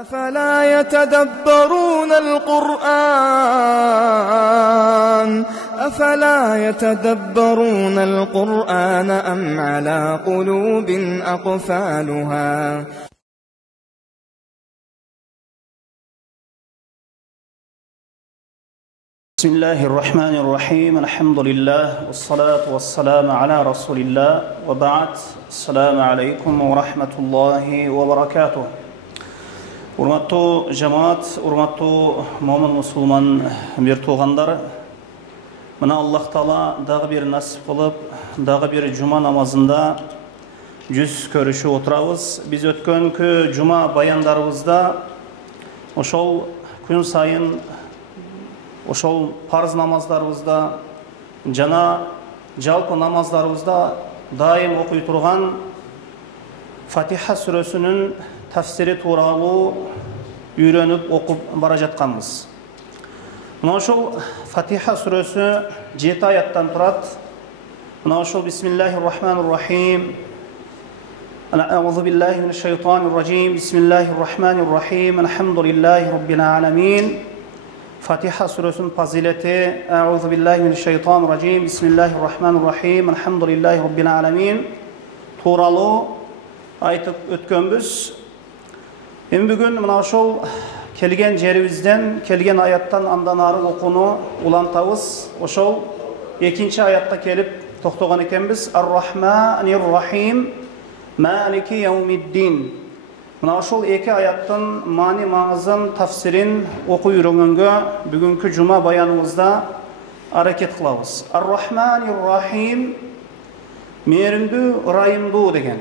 أفلا يتدبرون القرآن أم على قلوب أقفالها بسم الله الرحمن الرحيم الحمد لله والصلاة والسلام على رسول الله وبعد السلام عليكم ورحمة الله وبركاته. Урматтуу жамаат, урматтуу момун мусулман бир туугандар, мына Аллах Таала дагы бир насип кылып, дагы бир жума намазында жүз көрүшүп отурабыз. Биз өткөнкү жума баяндарыбызда ошол күн сайын ошол парыз намаздарыбызда жана жалпы намаздарыбызда дайым окуй турган Фатиха сүрөсүнүн тафсири тууралуу үйрөнүп окуп бара жатканбыз. Мына ошол Фатиха сүрөсү 7 аяттан турат. Мына ошол Бисмиллахир-рахманир-рахим. А'узу биллахи минаш шайтанир-ражим. Бисмиллахир-рахманир-рахим. Алхамдулиллахи раббил аламин. Фатиха сүрөсүнүн фазилети. А'узу биллахи минаш шайтанир-ражим. Бисмиллахир-рахманир-рахим. Алхамдулиллахи раббил аламин. Тууралуу айтып өткөнбүз. Эми бүгүн мына ошол келген жерибизден, келген аяттан андан ары окууну улантабыз. Ошол экинчи аятка келип токтогон экенбиз. Ар-Рахманир-Рахим, Малики яумиддин. Мына ошол эки аяттын маани маңызын, тафсирин окуй үйрөнгөнгө бүгүнкү жума баяныбызда аракет кылабыз. Ар-Рахманир-Рахим, мээримдүү, ырайымдуу деген.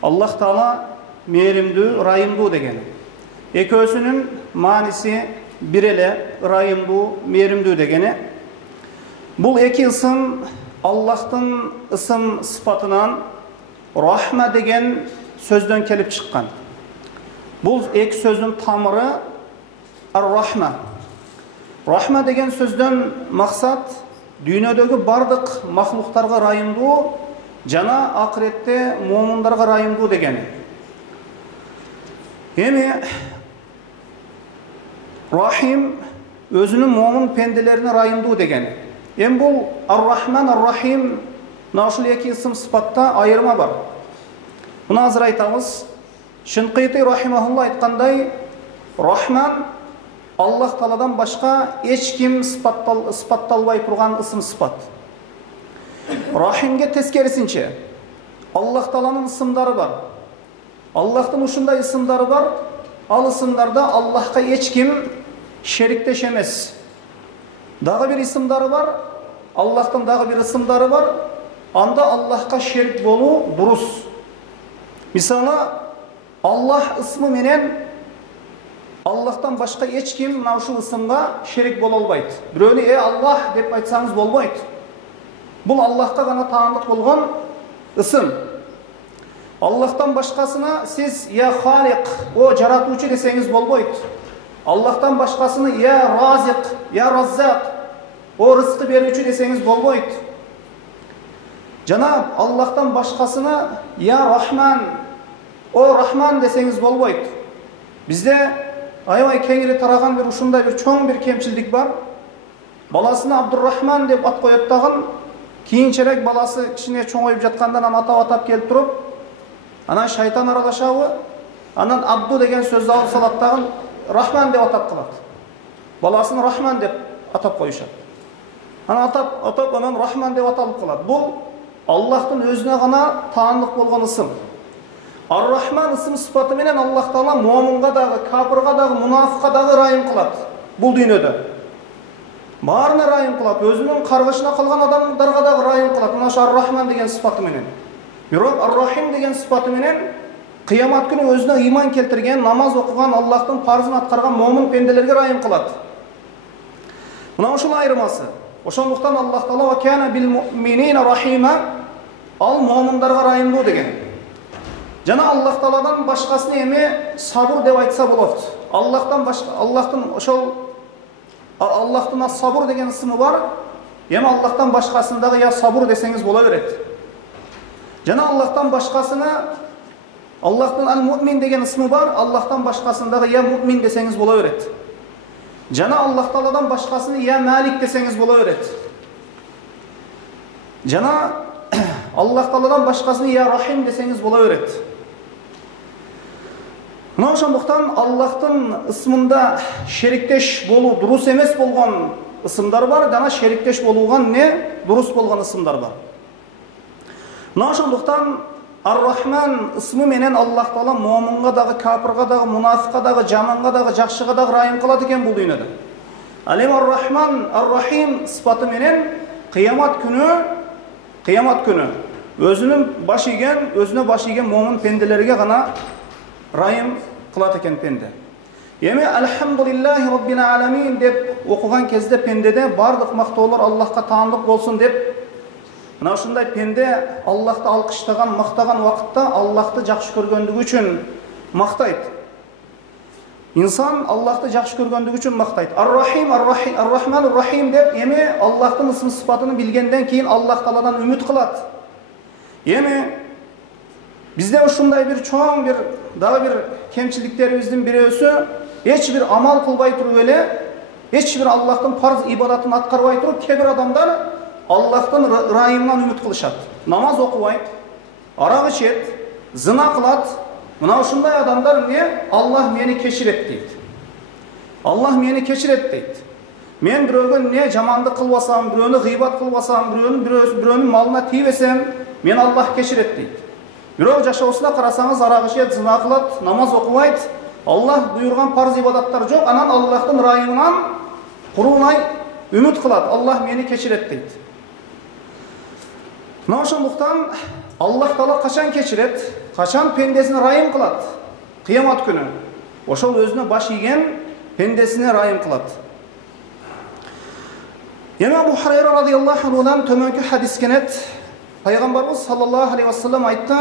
Аллах Таала мээримдүү, ырайымдуу деген. Экөөсүнүн мааниси бир эле, ырайымдуу, мээримдүү дегени. Бул эки ысым Аллахтын ысым сыпатынан рахма деген сөздөн келип чыккан. Бул эки сөздүн тамыры ар-рахма. Рахма деген сөздөн максат дүйнөдөгү бардык махлуктарга ырайымдуу жана акыретте момундарга ырайымдуу деген. Эми Рахим өзүнүн момун пенделерине ырайымдуу деген. Эми бул ар-Рахман, ар-Рахим мына ушул эки ысым сыпатта айырма бар. Мына азыр айтабыз. Шинкыйти рахимахулла айткандай, Рахман Аллах Тааладан башка эч ким сыпатталбай турган ысым сыпат. Рахимге тескерисинче Аллах Тааланын ысымдары бар. Аллахтын ушундай ысымдары бар. Ал ысымдарда Аллахка эч ким шериктеш эмес. Дагы бир ысымдары бар. Аллахтын дагы бир ысымдары бар. Анда Аллахка шерик болуу дурус. Мисалы, Аллах ысмы менен Аллахтан башка эч ким мына ушул ысымга шерик боло албайт. Бирөөнү Аллах деп айтсаңыз болбойт. Бул Аллахка гана таандык болгон ысым. Аллахтан башкасына сиз я халик, о жаратуучу десеңиз болбойт. Аллахтан башкасына я разик, я раззак, о рызкы берүүчү десеңиз болбойт. Жана Аллахтан башкасына я Рахман, о Рахман десеңиз болбойт. Бизде аябай кеңири тараган бир ушундай бир чоң бир кемчилдик бар. Баласына Абдуррахман деп ат коет дагы, кийинчерээк баласы кичине чоңоюп жаткандан атап келип туруп, анан шайтан аралашабы, анан Абду деген сөздү алып салат дагы Рахман деп атап калат. Баласын Рахман деп атап коюшат. Анан атап анан Рахман деп аталып калат. Бул Аллахтын өзүнө гана таандык болгон ысым. Ар-Рахман ысым сыпаты менен Аллах Таала момунга дагы, капырга дагы, мунафикка дагы ырайым кылат. Бул дүйнөдө баарына ырайым кылат, өзүнүн каргышына калган адамдарга дагы ырайым кылат. Мына ошо Ар-Рахман деген сыпаты менен. Бирок Ар-Рахим деген сыпаты менен кыямат күнү өзүнө ыйман келтирген, намаз окуган, Аллахтын парызын аткарган момун пенделерге ырайым кылат. Мына ушул айырмасы. Ошондуктан Аллах Таала ва кана бил муъминина рахима, ал момундарга ырайымдуу деген. Жана Аллах Тааладан башкасын эми сабыр деп айтса болот. Аллахтан башка, Аллахтын ас-сабыр деген ысымы бар. Эми Аллахтан башкасындагы я сабыр десеңиз боло берет. Жана Аллахтан башкасына Allah'tan al-mu'min деген ismi var. Allah'tan başkasındağı ya mu'min deseniz bola öğret. Jana Allah Ta'aladan başkasını ya Malik deseniz bola öğret. Jana Allah Ta'aladan başkasını ya Rahim deseniz bola öğret. Mına ошондуктан Allah'tın isminde şerikteş bolu durus emes bolgan ısımlar var, jana şerikteş bolugan ne durus bolgan ısımlar var. Mına ошондуктан Ar-Rahman ismi menen Allah Taala mu'minga dagı, kafirga dagı, munafiqqa dagı, jamanga dagı, жақшыга dagı rahim kıladı eken bu dünyada. Alem Ar-Rahman, Ar-Rahim sıfatı menen kıyamat günü özünün başı egen, özüne başı egen mu'min pendelerge gana rahim kıladı eken pende. Yemi elhamdülillahi rabbil alamin dep okugan kezde pendede bardık maqtoolor Allah'a taanlık bolsun dep mına ушундай пенде Аллахты алкыштаган, мактаган вакытта Аллахты жакшы көргөндүгү үчүн мактайт. Инсан Аллахты жакшы көргөндүгү үчүн мактайт. Ар-Рахим, Ар-Рахман, Ар-Рахим деп эми Аллахтын ысым сыпатын билгенден кийин Аллах Тааладан үмүт кылат. Эми бизде ушундай бир чоң бир дагы бир кемчиликтерибиздин бирөөсү эч бир амал кылбай туруп эле, эч бир Аллахтын парз ибадатын аткарбай туруп кээ бир адамдар Allah'tan rahimden ümit kılışat. Namaz okuyayt, arak içet, zina kılat. Mına uşunday adamlar ne? Allah meni keşir et deydi. Allah meni keşir et deydi. Men biröөгө ne jamandy kılbasam, biröөнү gıybat kılbasam, biröөнүn malına tiybesem, men Allah keşir et deydi. Biröö жашоосуна карасаңыз arak içet, zina kılat, namaz okuyayt. Allah buyurgan parz ibadatlar jok, anan Allah'tan rahimden kuruuna ümit kılat. Allah meni keşir et deydi. Mına ошондуктан Allah Taala kaçan keçiret, kaçan pendesini rahim kılat. Kıyamat günü. Oşol özüne baş igen pendesine rahim kılat. Yana Abu Hurayra radıyallahu anhu'dan tömönkü hadis kenet Peygamberimiz sallallahu aleyhi ve sellem aytты,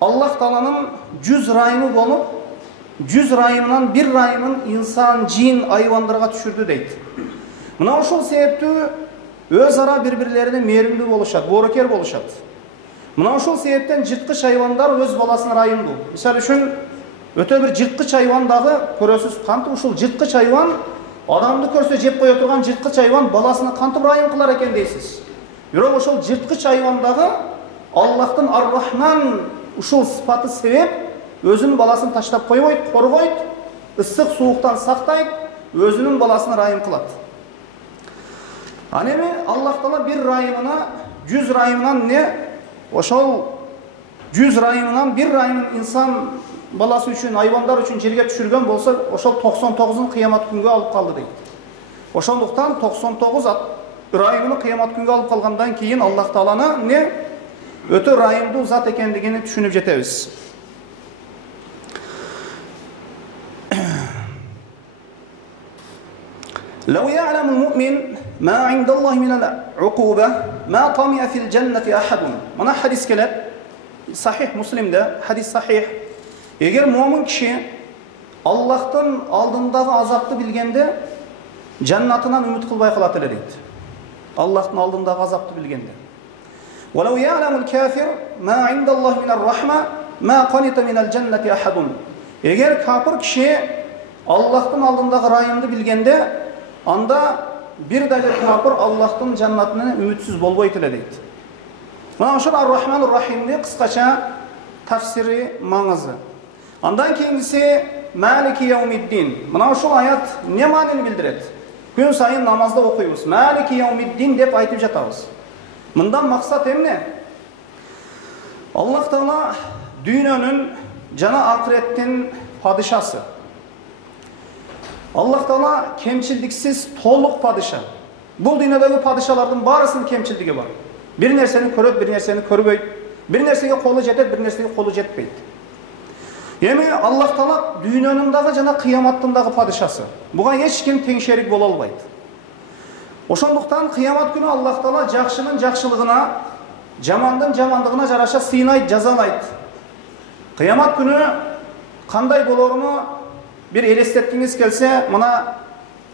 Allah Taala'nın 100 rahimi bolup 100 rahiminden bir rahimin insan, cin, hayvanlarga düşürdü deydi. Mına oşol sebepti özara birbirlerine mehrimli boluşat, boroker boluşat. Mına ошол себептен жырткыч hayvanlar öz balasына райым бул. Мисалы үчүн өтө бир жырткыч hayvan дагы көрөсүз, кантип ушул жырткыч hayvan адамды көрсө жеп кое турган жырткыч hayvan баласына кантип райым кылар экен дейсиз. Бирок ошол жырткыч hayvan дагы Аллахтын Ар-Рахман ушул сыпаты себеп өзүнүн баласын таштап койбойт, коргойт, ысык сууктан сактайт, өзүнүн баласына райым кылат. Анеми Аллах Таала bir райымына 100 райымынан не? Oşol 100 rahiminden bir rahimin insan balası üçün, hayvanlar üçün жерге düşürgen bolsa, oşol 99'un kıyamat günü alıp kaldı deydi. Oşolduktan 99 rahimini kıyamat günü alıp kalgandan keyin Allah Taala'na ne? Ötö rahimdi zat ekendigini düşünüp jetebиz. لو يعلم المؤمن ما عند الله من العقوبة ما طمع في الجنة أحد. Mana hadis gelet. Sahih Müslim'de hadis sahih. Eğer mu'min kişi Allah'tan aldığındağı azapты bilgende cennetinden ümit kılbay kılat ele deydi. Allah'tan aldığındağı azapты bilgende. وَلَوْ يَعْلَمُ الْكَافِرُ مَا عِنْدَ اللّٰهِ مِنَ الرَّحْمَةِ مَا قَنِتَ مِنَ الْجَنَّةِ أَحَدٌ. Eğer kafir kişi Allah'tan aldığındağı rayımdı bilgende anda bir dagı kafir Allah'tan cennetinden ümitsiz bolboyt ele deydi. Mana ошол Ar-Rahman Ar-Rahim'de kıskaça tafsiri mаңызы. Andan keyingisi Maliki Yevmiddin. Mana ошол ayat ne manini bildiret? Gün sayın namazda okuyubuz. Maliki Yevmiddin dep aytıp jatabız. Mından maksat emne? Allah Taala dünyanın jana ahiretin padişası. Allah Taala kemçildiksiz toluk padişa. Bu dünyadagi padişalardan barısının kemçildigi var. Bir nerseni köröp, bir nerseni körбөйт. Bir nersege kolu jetet, bir nersege kolu jetpeyt. Yemi Allah Taala dünyanın jana kıyamattın padişası. Buga hiç kim teң şerik bola albayt. Oşonduktan kıyamat günü Allah Taala жақшының жақшылыгына, жамандын жамандыгына жараша сыйнайт, жазалайт. Kıyamat günü kanday boloruну bir elestettiğiniz gelse, mana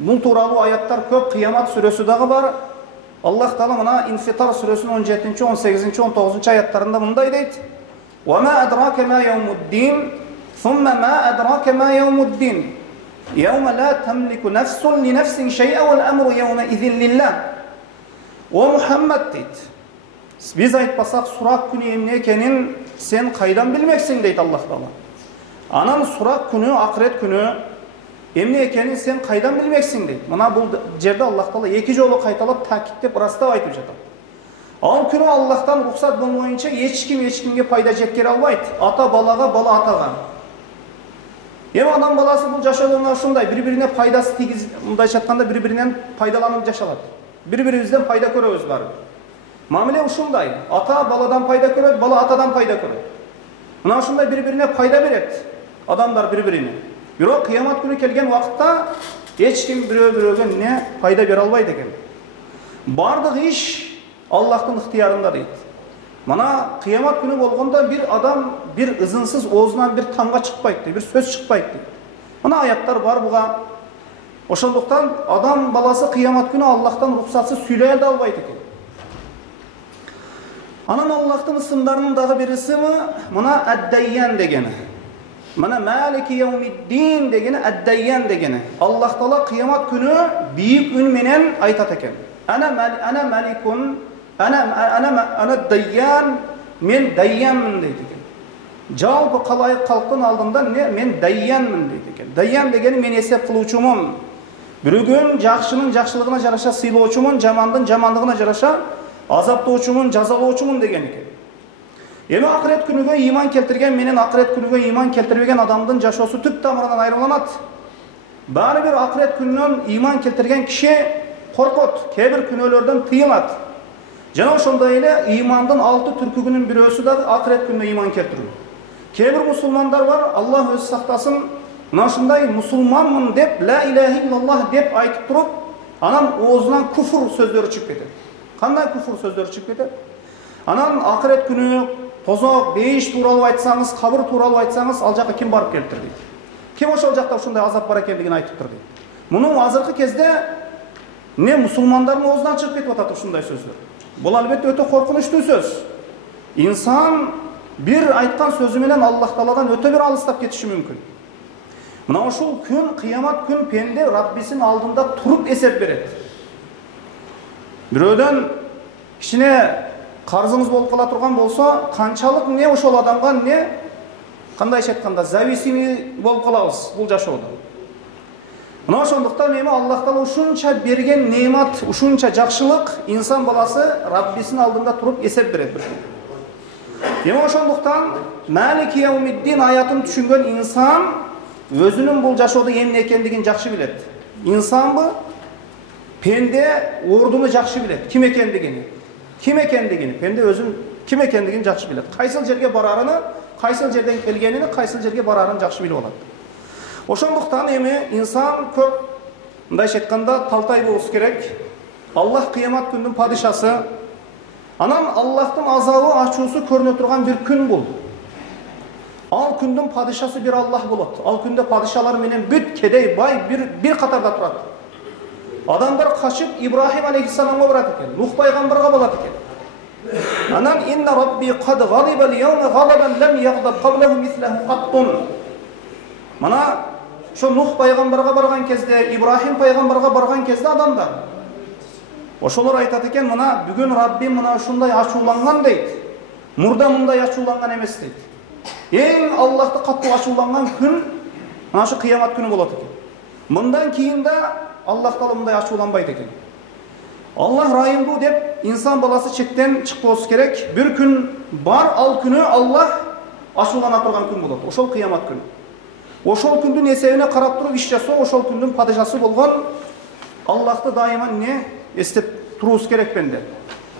bul tuuralı ayatlar köp. Kıyamat suresi dağı var. Allah Taala mana İnfitar suresinin 17. 18. 19. ayatlarında mınday deydi. وَمَا أَدْرَاكَ مَا يَوْمُ الدِّينِ ثُمَّ مَا أَدْرَاكَ مَا يَوْمُ الدِّينِ يَوْمَ لَا تَمْلِكُ نَفْسٌ لِنَفْسٍ شَيْئًا وَالْأَمْرُ يَوْمَئِذٍ لِلَّهِ. O Muhammed deydi. Biz aytpasak surak günü emne ekenin sen kaydan bilmeksin deydi Allah Teala. Anan surak günü, ahiret günü emne ekenin sen kaydan bilmeksin deydi. Mana bu jerde Allah Teala iki jolu kaytalap takitlep rastap aytып жатат. Ал күнү Аллахтан рухсат болмойынча эч кимге пайда жеткере албайт. Ата балага, бала атага. Адам баласы бул жашоодон ушундай бири-бирине пайдасы тийгиз, мындайча айтканда бири-биринен пайдаланып жашалат. Бири-бирибизден пайда көрөбүз барыбыр. Мамиле ушундай. Ата баладан пайда көрөт, бала атадан пайда көрөт. Мына ушундай бири-бирине пайда берет адамдар бири-бирине. Бирок кыямат күнү келген убакытта эч ким бирөө-бирөөгө не пайда бере албайт экен. Бардык иш Allah'ın ihtiyarında deydi. Mana kıyamet günü bolganda bir adam bir ızınsız oğuzundan bir tamga çıkpaydı, bir söz çıkpaydı. Mana ayatlar var buga. Oşonduktan adam balası kıyamet günü Allah'tan ruhsatsız süyleye de albaydı ki. Anan Allah'ın isimlerinin dağı birisi mi? Mana Eddeyyen degeni. Mana Maliki Yevmiddin degeni, Eddeyyen degeni. Allah Teala kıyamet günü büyük ünmenen aytat eken. Ana malikun ana dayyan, men dayyanmın deydi eкен. Жалпы қалайық халықтың алдында мен дайянмын deydi eкен. Dayyan degeni men esep kılıuçumун. Бирөөгөн жакшынын жакшылыгына жараша сыйлоочумун, жамандын жамандыгына жараша азаптоочумун, жазалоочумун деген экен. Эми акырет күнүгө ыйман келтирген менен акырет күнүгө ыйман келтирбеген адамдын жашоосу түп тамырынан айрыланат. Баары бир акырет күнүнөн ыйман келтирген киши коркот, кээ бир күнөөлөрдөн тыйылат. Жана ошондой эле ыймандын 6 түркүгүнүн бирөөсү да акырет күнүнө ыйман келтирүү. Кээ бир мусулмандар бар, Аллах өзү сактасын, мына ушундай мусулманмын деп, ла илаха иллаллах деп айтып туруп, анан оозунан куфур сөздөрү чыгып кетет. Кандай куфур сөздөрү чыгып кетет? Анан акырет күнү тозок, бейиш тууралуу айтсаңыз, кабыр тууралуу айтсаңыз, ал жака ким барып келиптир дейт. Ким ошол жакта ушундай азап бар экендигин айтыптыр дейт. Муну азыркы кезде не мусулмандардын оозунан чыгып кетип атат ушундай сөздөр. Бул албетте өтө коркунучтуу сөз. Инсан бир айткан сөзү менен Аллах Тааладан өтө бир алыстап кетиши мүмкүн. Мына ушул күн, кыямат күн пенде Раббисинин алдында туруп эсеп берет. Бирөөдөн кичине карзыңыз болуп кала турган болсо, канчалык не ошол адамга не кандайча айтканда зависимый болуп калабыз бул жашоодо. Мына ошондуктан эми Аллах Таала ушунча берген неимат, ушунча жакшылык инсан баласы Раббисинин алдында туруп эсеп берет. Эми ошондуктан Малики Яумиддин аятын түшүнгөн инсан өзүнүн бул жашоодо эмне экендигин жакшы билет. Инсанбы? Пенде ордуну жакшы билет. Ким экендигин. Пенде өзүн ким экендигин жакшы билет. Кайсыл жерге барарыны, кайсыл жерден келгенини, кайсыл жерге барарын жакшы билип алат. Ошондуктан эми инсан көп мындайча айтканда талтай болуш керек. Аллах кыямат күндүн падишасы. Анан Аллахтын азабы, ачуусу көрүнө турган бир күн бул. Ал күндүн падишасы бир Аллах болот. Ал күндө падишалар менен бүт кедей бай бир катарда турат. Адамдар качып Ибрахим алейхиссаламга барат экен, Нух пайгамбарга болот экен. Анан инна рабби кад галиба ал-яума галабан лам ягдаб каблаху мислаху каттун. Мана ошо Нух пайгамбарга барган кезде, Ибрахим пайгамбарга барган кезде адамдар ошолор айтат экен, мына бүгүн Раббим мына ушундай ачууланган дейт. Мурда мындай ачууланган эмес дейт. Эң Аллахты каттуу ачууланган күн мына ушу кыямат күнү болот экен. Мындан кийин да Аллах Таала мындай ачууланбайт экен. Аллах райымдуу деп инсан баласы чектен чыкпоосу керек. Бир күн бар, ал күнү Аллах ачуулана турган күн болот. Ошол кыямат күнү. Ошол күндүн эсебине карап туруп иш жасоо, ошол күндүн падишасы болгон Аллахты дайыма не эстеп туруубуз керек бенде.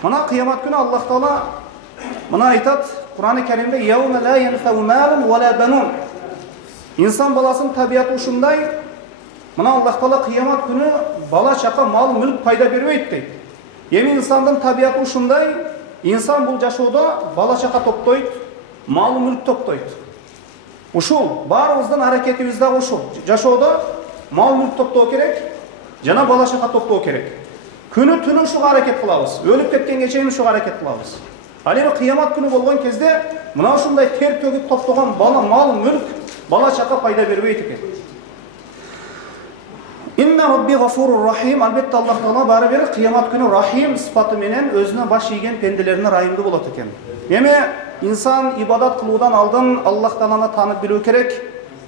Мына кыямат күнү Аллах Таала мына айтат Кур'ан-ы Керимде: "Яума ла янфау малун ва ла банун". Инсан баласынын табияты ушундай. Мына Аллах Таала кыямат күнү бала чака, мал, мүлк пайда бербейт дейт. Эми инсандын табияты ушундай. Инсан бул жашоодо бала чака топтойт, мал, мүлк топтойт. Ушул баарыбыздын аракетибиз да ушул. Жашоодо мал, мүлк топтоо керек, жана бала чака топтоо керек. Күнү түнү ушуга аракет кылабыз. Өлүп кеткенге чейин ушуга аракет кылабыз. Ал эми кыямат күнү болгон кезде мына ушундай тер төгүп топтогон бала, мал, мүлк, бала чака пайда бербейт экен. Инна Rabbi гафурур рахим. Албетте Аллах Таала бары бир кыямат күнү рахим сыпаты менен өзүнө баш ийген пенделерине райымдуу болот экен. Эми инсан ибадат кылуудан алдын Аллах Тааланы таанып билүү керек.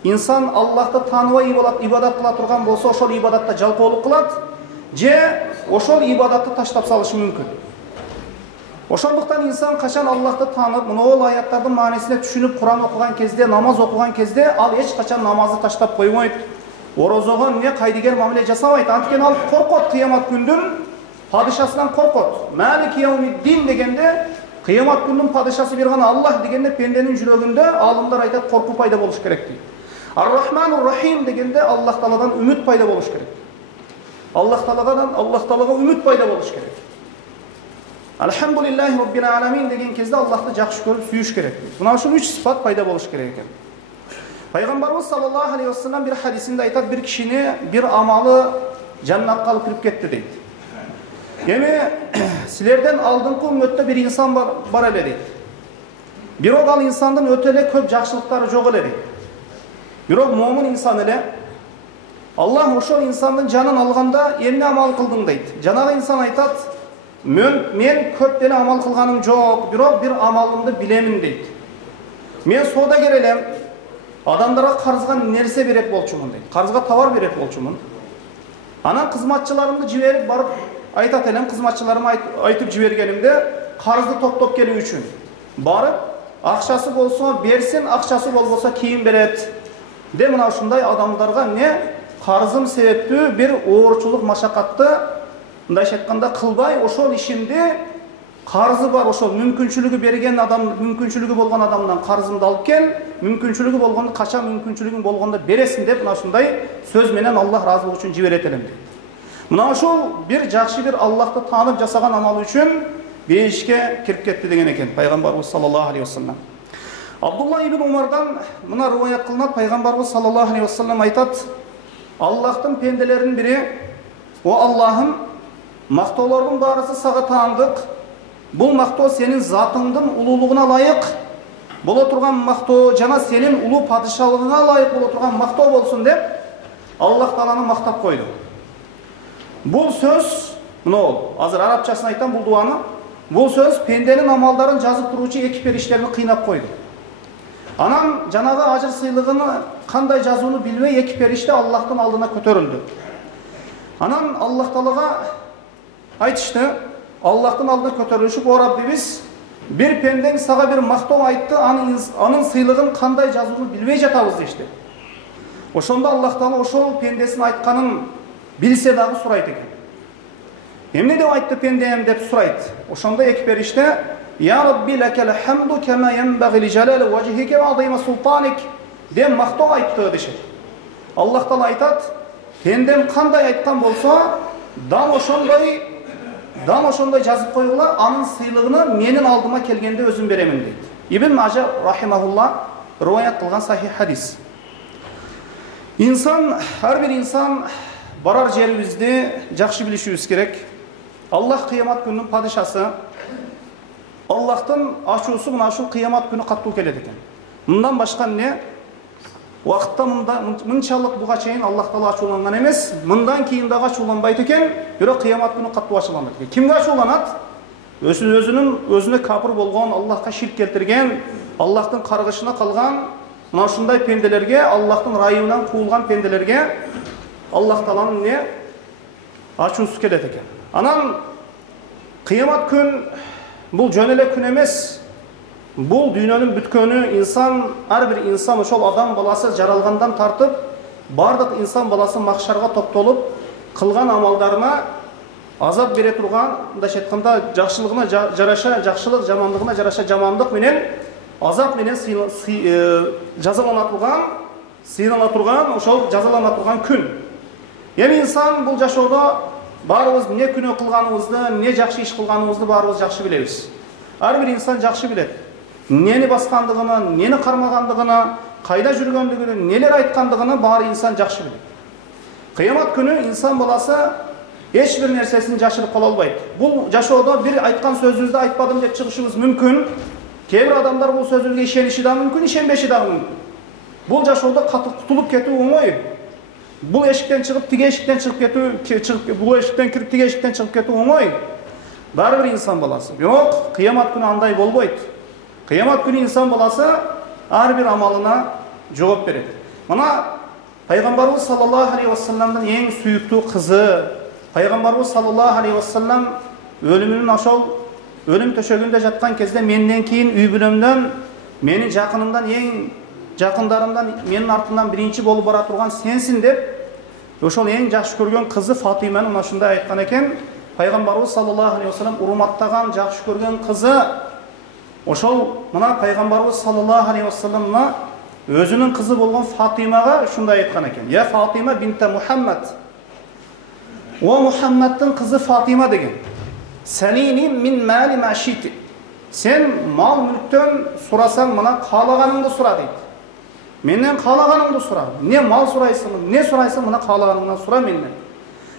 Инсан Аллахты тааныбай ибадат кыла турган болсо, ошол ибадатта жалпоолук кылат, же ошол ибадатты таштап салышы мүмкүн. Ошондуктан инсан качан Аллахты таанып, мынол аяттардын маанисине түшүнүп, Куран окуган кезде, намаз окуган кезде, ал эч качан намазды таштап койбойт. Орозого не кайдыгер мамиле жасабайт. Анткени ал коркот кыямат күндүн падышасынан коркот. Малик яумиддин дегенде, кыямат күндүн падышасы бир гана Аллах дегенде пенденин жүрөгүндө алымдар айтат коркуу пайда болуш керек дейт. Ар-Рахманур Рахим дегенде Аллах Тааладан үмүт пайда болуш керек. Аллах Таалага үмүт пайда болуш керек. Алхамдулиллахи Rabbil Аламин деген кезде Аллахты жакшы көрүп сүйүш керек. Мына ушул 3 сыпат пайда болуш керек экен. Пайгамбарыбыз саллаллаху алейхи вассалам бир хадисинде айтат, бир кишини бир амалы жаннатка алып кирип кетти дейт. Эми силерден алдыңкы үммөттө бир инсан бар эле дейт. Бирок ал инсандын өтө эле көп жакшылыктары жок эле дейт. Бирок момун инсан эле. Аллах ошол инсандын жанын алганда эмне амал кылдың дейт. Жанагы инсан айтат, мен көп деле амал кылганым жок, бирок бир амалымды билемин дейт. Мен соодагер элем. Адамдарга карызга нерсе берет болчумун дейт. Карызга товар берет болчумун. Анан кызматчыларымды жиберип барып айтат элем, кызматчыларыма айтып жибергенимде карызды топтоп келүү үчүн. Барып, акчасы болсо берсин, акчасы болбосо кийин берет. Де мына ушундай адамдарга не карызым себептүү бир оорчулук, машакатты мындайча айтканда кылбай, ошол ишимди карызы бар, ошол мүмкүнчүлүгү берген адам, мүмкүнчүлүгү болгон адамдан карызымды алып кел, мүмкүнчүлүгү болгондо качан мүмкүнчүлүгүң болгондо бересиң деп мына ушундай сөз менен Аллах ыраазылыгы үчүн жиберет элем дейт. Мына ушул бир жакшы бир Аллахты таанып жасаган амал үчүн бейишке кирип кетти деген экен пайгамбарыбыз саллаллаху алейхи вассалам. Абдулла ибн Умардан мына риваят кылынат, пайгамбарыбыз саллаллаху алейхи вассалам айтат: Аллахтын пенделеринин бири: "О Аллахым, мактоолордун баарысы сага таандык. Бул мактоо сенин затыңдын улуулугуна лайык боло турган мактоо жана сенин улуу падышалыгыңа лайык боло турган мактоо болсун" деп Аллах Тааланы мактап койду. Бул сөз, мынау азыр арабчасын айтам бул дуаны. Бул сөз пенденин амалдарын жазып туруучу эки периштени кыйнап койду. Анан жанагы ажыр сыйлыгыны кандай жазууну билбей эки периште Аллахтын алдына көтөрүлдү. Анан Аллах Таалага айтышты, Аллахтын алдына көтөрүлүшүп: "О Раббибиз, бир пендең сага бир мактоо айтты, анын сыйлыгын кандай жазууну билбей жатабыз" дешти. Ошондо Аллах Таала ошол пендесин айтканын билсе дагы сурайт экен. "Эмне деп айтты пендем?" деп сурайт. Ошондо эки периште: "Я Рабби лакал хамду кама янбагhi ли жалали вajhika ва азима султаник" деп мактоо айтты дешет. Аллах Таала айтат: "Пендем кандай айткан болсо, дал ошондой жазып койгула, анын сыйлыгын менин алдыма келгенде өзүм беремин" дейт. Ибн Мажа рахимахулла риваят кылган сахих хадис. Инсан, ар бир инсан барар жерибизди жакшы билишибиз керек. Аллах кыямат күнүнүн падышасы. Аллахтын ачуусу мына ушул кыямат күнү каттуу келет экен. Мындан башка эмне? Вакытта мынчалык буга чейин Аллах Таала ачууланган эмес, мындан кийин дагы ачууланбайт экен, бирок кыямат күнү каттуу ачууланат экен. Кимге ачууланат? Өзүнө капыр болгон, Аллахка ширк келтирген, Аллахтын каргышына калган, мына ушундай пенделерге, Аллахтын райымынан куулган пенделерге Аллах Тааланын эмне? Ачуусу келет экен. Анан кыямат күн бул жөн эле күн эмес. Бул дүйнөнүн бүткөнү, инсан, ар бир инсан ошол адам баласы жаралгандан тартып, бардык инсан баласы махшарга топтолуп, кылган амалдарына азап бере турган, мындайча айтканда, жакшылыгына жараша жакшылык, жамандыгына жараша жамандык менен азап менен жазалана турган, ошол жазалана турган күн. Эми инсан бул жашоодо баарыбыз эмне күнөө кылганыбызды, эмне жакшы иш кылганыбызды баарыбыз жакшы билебиз. Ар бир инсан жакшы билет. Нени баскандыгын, нени кармагандыгын, кайда жүргөндүгүн, нелер айткандыгын баары инсан жакшы билет. Кыямат күнү инсан баласы Eç bir nersesini jaşırıp kala albaydı. Bu jaşoodо bir aytkan sözünüzdü aytmadım dep çıkışınız mümkün. Kebir adamlar bu sözünüzge işenişi da mümkün, işenbешi da mümkün. Bu jaşoodо kutulup ketүү оңой. Bu eşikten çıkıp tige eşikten çıkıp ketүү, bu eşikten kirip tige eşikten çıkıp ketүү оңой. Baribir insan balası. Yok, kıyamat günü андай bolboyt. Kıyamat günü insan balası har bir amalına cevap beredi. Mana Peygamberimiz sallallahu aleyhi ve sellem'den en suyuktуу kızı, Peygamberimiz sallallahu aleyhi ve sellem ölümünün aşol ölüm töşөгүндө жаткан кезде menden keyin үй бүлөмдөн, meni жақынымдан en жақындарымдан менин артымдан birinci болуп бара турган сенсиң деп, ошол эң жакшы көргөн кызы Фатиманы мына ушундай айткан экен. Peygamberimiz sallallahu aleyhi ve sellem урматтаган, жакшы көргөн кызы ошол мына Peygamberimiz sallallahu aleyhi ve sellem'e özünün kızı bolgon Fatima'ga şunday aytkan eken. Ya Fatima binte Muhammed. O Muhammed'in kızı Fatima degen. Selini min mali ma şiti. Sen mal mülkten surasan bana kalaganыңды sura deydi. Menden kalaganыңды sura. Ne mal suraysın, ne suraysın bana kalaganыңdan sura menden.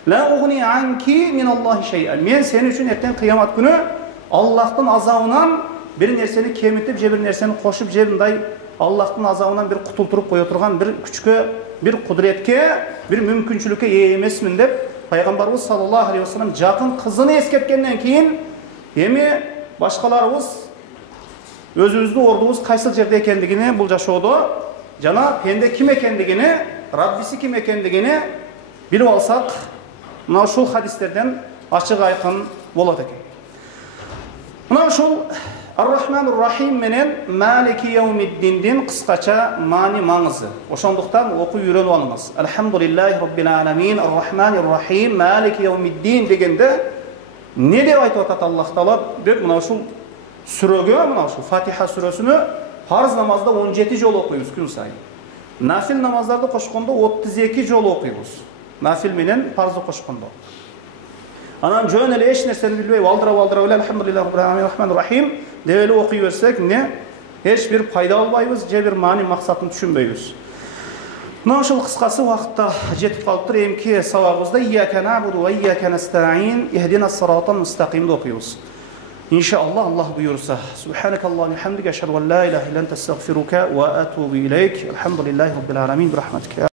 La ugni anki min Allahi şey'en. Men senin için etten kıyamat günü Allah'tan azabından bir nerseni kemitip, bir nerseni koşup, bunday Allah'tan azabından bir kutulturup koya turgan bir küçükö, bir kudretke, bir mümkünçülükке ие emesmin dep Peygamberimiz sallallahu aleyhi ve sellem jakın kızını esketkenden keyin emi başkalarыбыз özümüzdü ordubuz kaysıl jerde ekendigini bul jaşoodо jana pende kim ekendigini, Rabbisi kim ekendigini bilip alsak mına ушул hadislerden açık aykın bolat eken. Mına ушул Ar-Rahmanur-Rahim menen Maliki Yevmiddin'din kıskaça mani mаңызы. Oşonduktan oku үйрөнүp alыңыз. Elhamdülillahi Rabbil alamin, Ar-Rahmanir-Rahim, Maliki Yevmiddin degende ne dep aytıp atat Allah Taala? Dep mına ушул сүрөгө, mına ушул Fatiha сүрөсүnü farz namazda 17 жолу окуйбуз күн сайын. Nafil namazlarda koşkondo 32 жолу окуйбуз. Nafil menen farzды koşkondo. Anan jön ele eç nerseni bilbey, valdıra öyle elhamdülillahi rabbil alamin rahmanir-rahim debeli okuy bersek ne hiç bir payda albayбыз, je bir mani maksatını düşünbeybiz. Mına uşul kıskası wagtda jetip kalıptır. Emki sabagыбызda iyyake na'budu ve iyyake nestaîn ihdinas sıratal mustaqim'de okuyoruz. İnşallah Allah buyursa. Subhanakallah ve hamdike eşhedü en la ilahe illa ente estağfiruke ve etûbü ileyk. Elhamdülillahi rabbil alamin bi rahmetike.